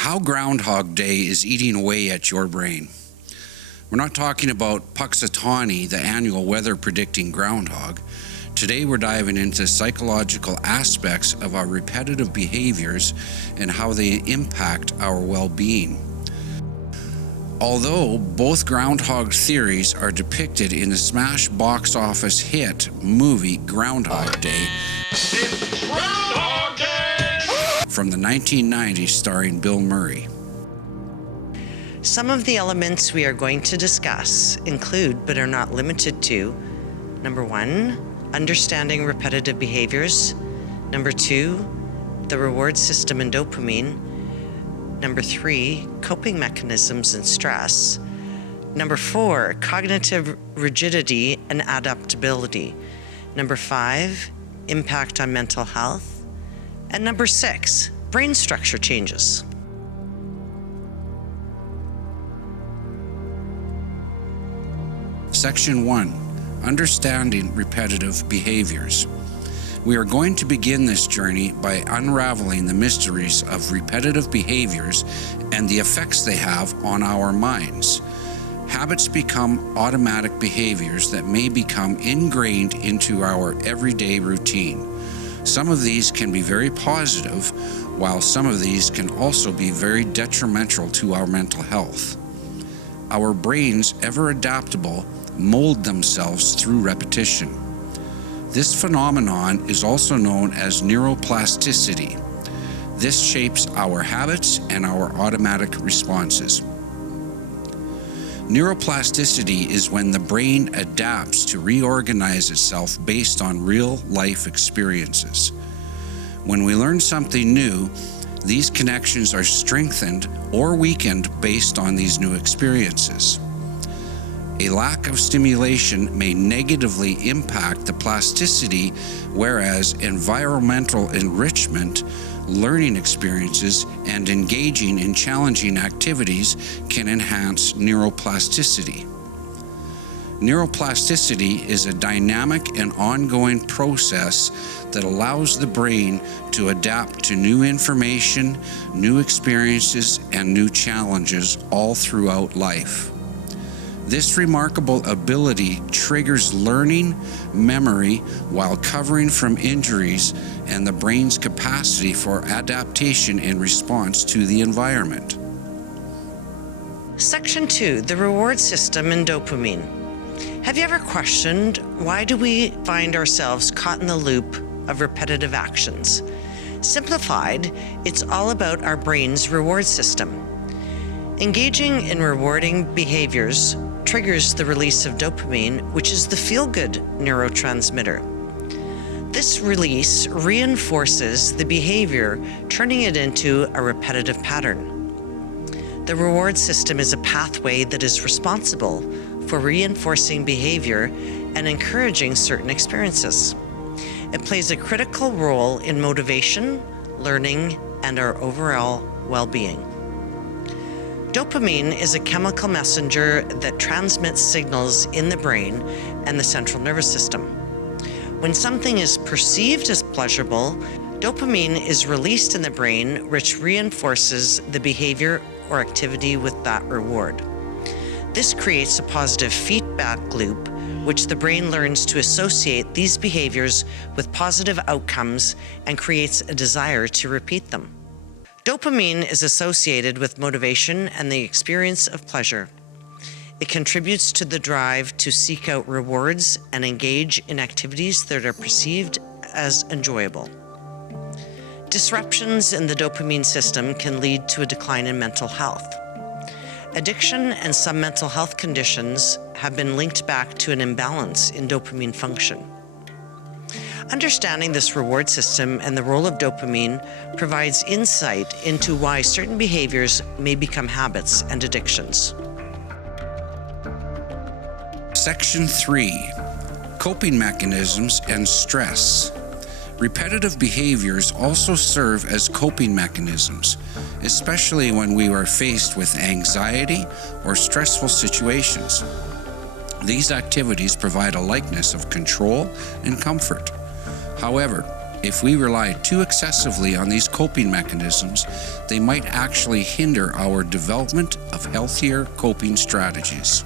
How Groundhog Day is eating away at your brain. We're not talking about Puxatawny, the annual weather predicting groundhog. Today we're diving into psychological aspects of our repetitive behaviors and how they impact our well-being. Although both groundhog theories are depicted in the smash box office hit movie Groundhog Day, It's Groundhog Day! from the 1990s starring Bill Murray. Some of the elements we are going to discuss include, but are not limited to, number 1, understanding repetitive behaviors. Number 2, the reward system and dopamine. Number 3, coping mechanisms and stress. Number 4, cognitive rigidity and adaptability. Number 5, impact on mental health. And number 6, brain structure changes. Section 1, Understanding Repetitive Behaviors. We are going to begin this journey by unraveling the mysteries of repetitive behaviors and the effects they have on our minds. Habits become automatic behaviors that may become ingrained into our everyday routine. Some of these can be very positive, while some of these can also be very detrimental to our mental health. Our brains, ever adaptable, mold themselves through repetition. This phenomenon is also known as neuroplasticity. This shapes our habits and our automatic responses. Neuroplasticity is when the brain adapts to reorganize itself based on real-life experiences. When we learn something new, these connections are strengthened or weakened based on these new experiences. A lack of stimulation may negatively impact the plasticity, whereas environmental enrichment, learning experiences, and engaging in challenging activities can enhance neuroplasticity. Neuroplasticity is a dynamic and ongoing process that allows the brain to adapt to new information, new experiences, and new challenges all throughout life. This remarkable ability triggers learning, memory, while covering from injuries and the brain's capacity for adaptation in response to the environment. Section 2, the reward system and dopamine. Have you ever questioned, why do we find ourselves caught in the loop of repetitive actions? Simplified, it's all about our brain's reward system. Engaging in rewarding behaviors triggers the release of dopamine, which is the feel-good neurotransmitter. This release reinforces the behavior, turning it into a repetitive pattern. The reward system is a pathway that is responsible for reinforcing behavior and encouraging certain experiences. It plays a critical role in motivation, learning, and our overall well-being. Dopamine is a chemical messenger that transmits signals in the brain and the central nervous system. When something is perceived as pleasurable, dopamine is released in the brain, which reinforces the behavior or activity with that reward. This creates a positive feedback loop, which the brain learns to associate these behaviors with positive outcomes and creates a desire to repeat them. Dopamine is associated with motivation and the experience of pleasure. It contributes to the drive to seek out rewards and engage in activities that are perceived as enjoyable. Disruptions in the dopamine system can lead to a decline in mental health. Addiction and some mental health conditions have been linked back to an imbalance in dopamine function. Understanding this reward system and the role of dopamine provides insight into why certain behaviors may become habits and addictions. Section 3, Coping Mechanisms and Stress. Repetitive behaviors also serve as coping mechanisms, especially when we are faced with anxiety or stressful situations. These activities provide a likeness of control and comfort. However, If we rely too excessively on these coping mechanisms, they might actually hinder our development of healthier coping strategies.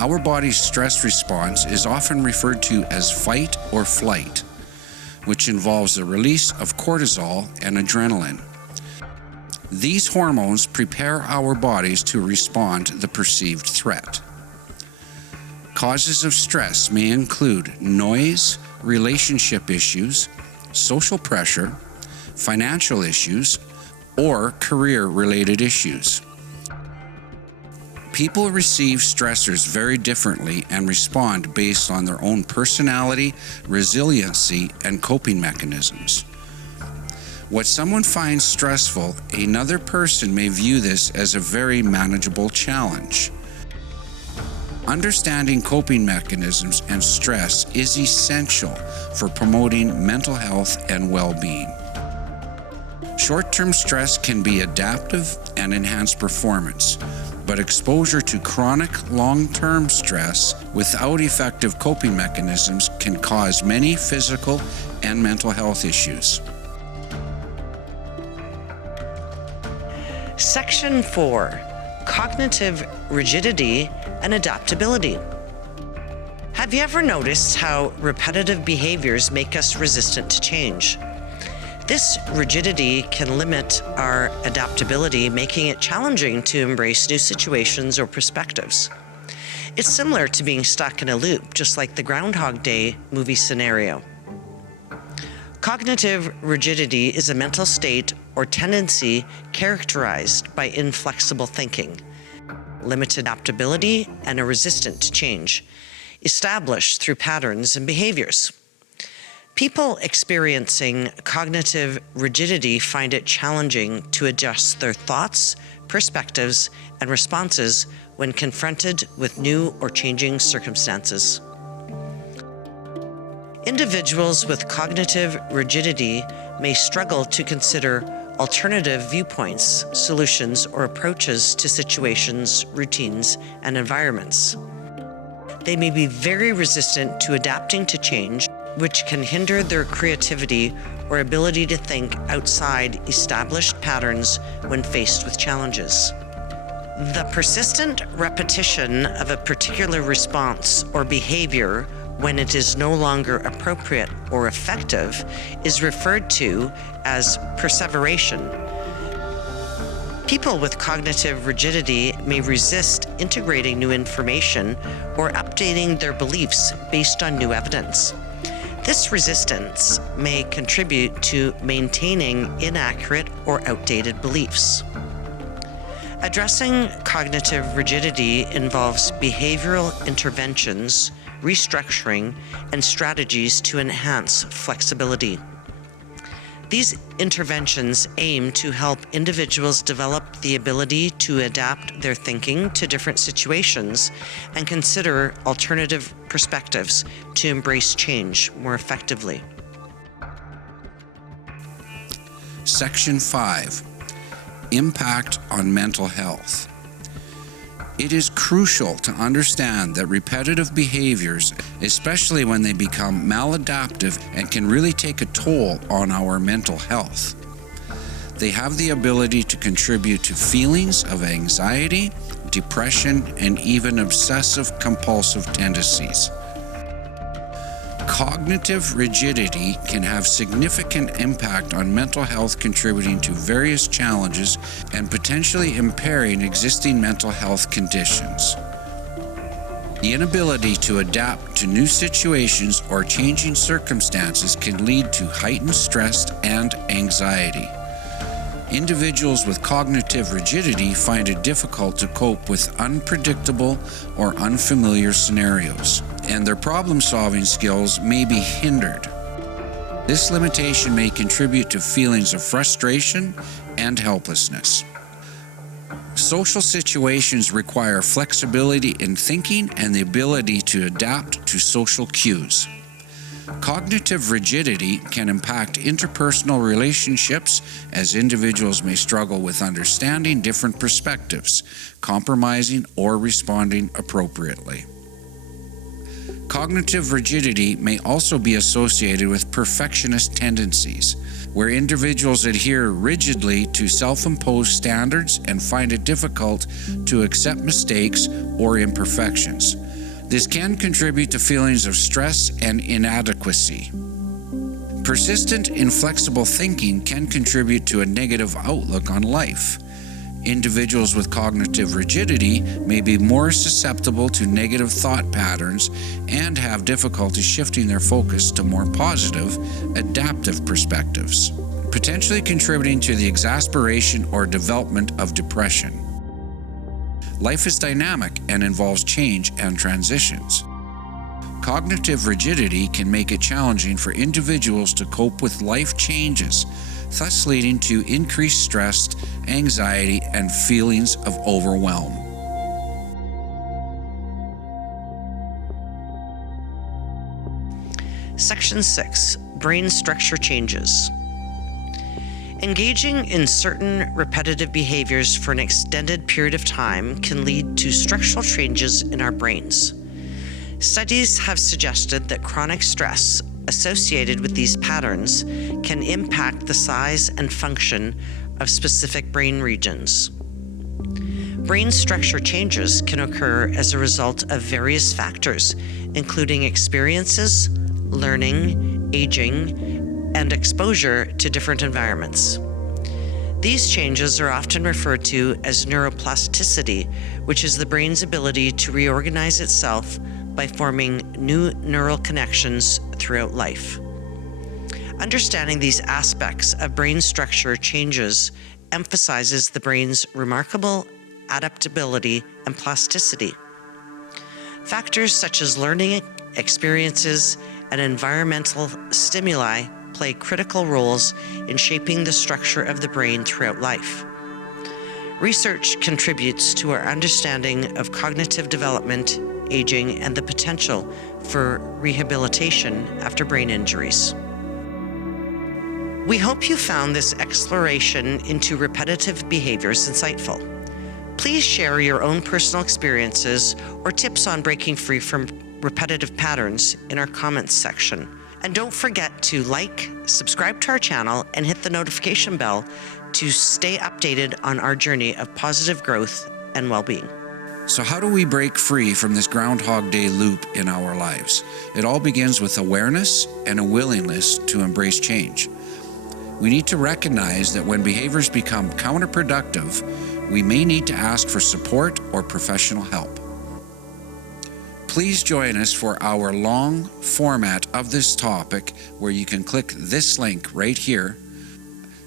Our body's stress response is often referred to as fight or flight, which involves the release of cortisol and adrenaline. These hormones prepare our bodies to respond to the perceived threat. Causes of stress may include noise, relationship issues, social pressure, financial issues, or career-related issues. People receive stressors very differently and respond based on their own personality, resiliency, and coping mechanisms. What someone finds stressful, another person may view this as a very manageable challenge. Understanding coping mechanisms and stress is essential for promoting mental health and well-being. Short-term stress can be adaptive and enhance performance, but exposure to chronic long-term stress without effective coping mechanisms can cause many physical and mental health issues. Section 4. Cognitive rigidity and adaptability. Have you ever noticed how repetitive behaviors make us resistant to change? This rigidity can limit our adaptability, making it challenging to embrace new situations or perspectives. It's similar to being stuck in a loop, just like the Groundhog Day movie scenario. Cognitive rigidity is a mental state or tendency characterized by inflexible thinking, limited adaptability, and a resistance to change, established through patterns and behaviors. People experiencing cognitive rigidity find it challenging to adjust their thoughts, perspectives, and responses when confronted with new or changing circumstances. Individuals with cognitive rigidity may struggle to consider alternative viewpoints, solutions, or approaches to situations, routines, and environments. They may be very resistant to adapting to change, which can hinder their creativity or ability to think outside established patterns when faced with challenges. The persistent repetition of a particular response or behavior when it is no longer appropriate or effective is referred to as perseveration. People with cognitive rigidity may resist integrating new information or updating their beliefs based on new evidence. This resistance may contribute to maintaining inaccurate or outdated beliefs. Addressing cognitive rigidity involves behavioral interventions, restructuring, and strategies to enhance flexibility. These interventions aim to help individuals develop the ability to adapt their thinking to different situations and consider alternative perspectives to embrace change more effectively. Section 5. Impact on mental health. It is crucial to understand that repetitive behaviors, especially when they become maladaptive and can really take a toll on our mental health. They have the ability to contribute to feelings of anxiety, depression, and even obsessive-compulsive tendencies. Cognitive rigidity can have significant impact on mental health, contributing to various challenges and potentially impairing existing mental health conditions. The inability to adapt to new situations or changing circumstances can lead to heightened stress and anxiety. Individuals with cognitive rigidity find it difficult to cope with unpredictable or unfamiliar scenarios, and their problem-solving skills may be hindered. This limitation may contribute to feelings of frustration and helplessness. Social situations require flexibility in thinking and the ability to adapt to social cues. Cognitive rigidity can impact interpersonal relationships, as individuals may struggle with understanding different perspectives, compromising, or responding appropriately. Cognitive rigidity may also be associated with perfectionist tendencies, where individuals adhere rigidly to self-imposed standards and find it difficult to accept mistakes or imperfections. This can contribute to feelings of stress and inadequacy. Persistent, inflexible thinking can contribute to a negative outlook on life. Individuals with cognitive rigidity may be more susceptible to negative thought patterns and have difficulty shifting their focus to more positive, adaptive perspectives, potentially contributing to the exacerbation or development of depression. Life is dynamic and involves change and transitions. Cognitive rigidity can make it challenging for individuals to cope with life changes, thus leading to increased stress, anxiety, and feelings of overwhelm. Section 6. Brain structure changes. Engaging in certain repetitive behaviors for an extended period of time can lead to structural changes in our brains. Studies have suggested that chronic stress associated with these patterns can impact the size and function of specific brain regions. Brain structure changes can occur as a result of various factors, including experiences, learning, aging, and exposure to different environments. These changes are often referred to as neuroplasticity, which is the brain's ability to reorganize itself by forming new neural connections throughout life. Understanding these aspects of brain structure changes emphasizes the brain's remarkable adaptability and plasticity. Factors such as learning experiences and environmental stimuli play critical roles in shaping the structure of the brain throughout life. Research contributes to our understanding of cognitive development, aging, and the potential for rehabilitation after brain injuries. We hope you found this exploration into repetitive behaviors insightful. Please share your own personal experiences or tips on breaking free from repetitive patterns in our comments section. And don't forget to like, subscribe to our channel, and hit the notification bell to stay updated on our journey of positive growth and well-being. So how do we break free from this Groundhog Day loop in our lives? It all begins with awareness and a willingness to embrace change. We need to recognize that when behaviors become counterproductive, we may need to ask for support or professional help. Please join us for our long format of this topic, where you can click this link right here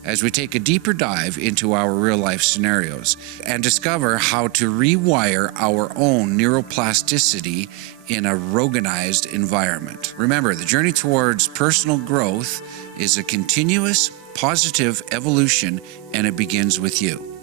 as we take a deeper dive into our real-life scenarios and discover how to rewire our own neuroplasticity in a organized environment. Remember, the journey towards personal growth is a continuous, positive evolution, and it begins with you.